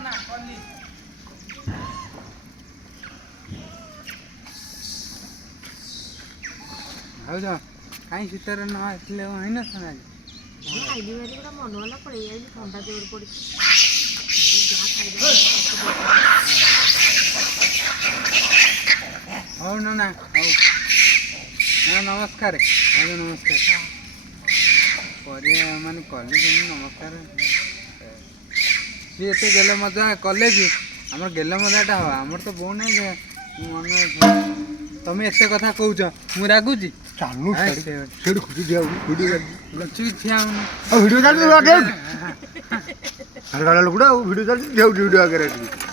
ନା କଲି ଭାଉଜ କାହିଁ ଶୀତରେ ନ ଆସିଲେ ହେଇନଥାନ୍ତା ଆଜି ଖାଇଲି ଭାରି ପୁରା ମନ ହେଲା ପଳେଇ ଯାଇଲି ଥଣ୍ଡା ଜୋର ପଡିଛି ହଉ ନନା ହଉ ନା ନମସ୍କାର ଭାଉଜ ନମସ୍କାର ପରିବା ମାନେ କଲି କେମିତି ନମସ୍କାର ସିଏ ଏତେ ଗେଲ ମଜା କଲେ ବି ଆମର ଗେଲ ମଜାଟା ହବ ଆମର ତ ବୋଉ ନାହିଁ ଯେ ମନେ ତମେ ଏତେ କଥା କହୁଛ ମୁଁ ରାଗୁଛି ଚାଲୁ ସେଇଠୁ ଖୁସି ଦିଆ ଭିଡ଼ିଓ କିଛି ଠିଆ ହଉନି ଆଉ ଭିଡ଼ିଓ ଚାଲିଛି ଆଗେ ଗାଡ଼ିଆ ଲୋକଟା ଆଉ ଭିଡ଼ିଓ ଚାଲିଛି ଦେଉଠି ଭିଡ଼ିଓ ଆଗରେ ଟିକେ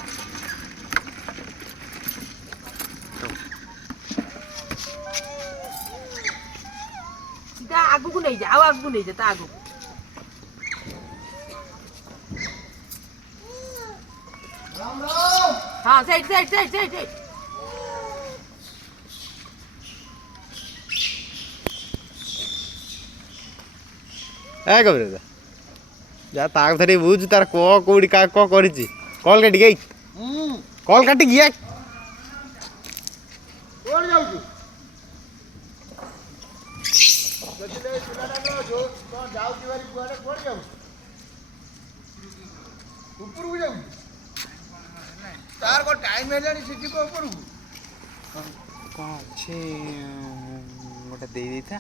ସିଧା ଆଗକୁ ନେଇଯା ଆଉ ଆଗକୁ ନେଇଯା ତା ଆଗକୁ ହଁ ସେଇଠି ସେଇଠି ସେଇଠି ସେଇଠି ଏ କବିର ଯା ତା କଥା ଟିକେ ବୁଝୁ ତାର କଣ କୋଉଠି କାହା କଣ କରିଛି କଲ୍ କାଟିକି ଏଇ କଲ୍ କାଟିକି କୁଆଡ଼େ ଯାଉଛୁ ଦେଖିଲେ ପିଲାଟା ଯୋଉ କଣ ଯାଉଛି ଭାରି କୁଆଡ଼େ କୁଆଡ଼େ ଯାଉଛି ଉପରକୁ ଯାଉଛି ତାର କଣ ଟାଇମ୍ ହେଲାଣି ସେ ଯିବ ଉପରକୁ କ'ଣ ଅଛି ଗୋଟେ ଦେଇ ଦେଇଥା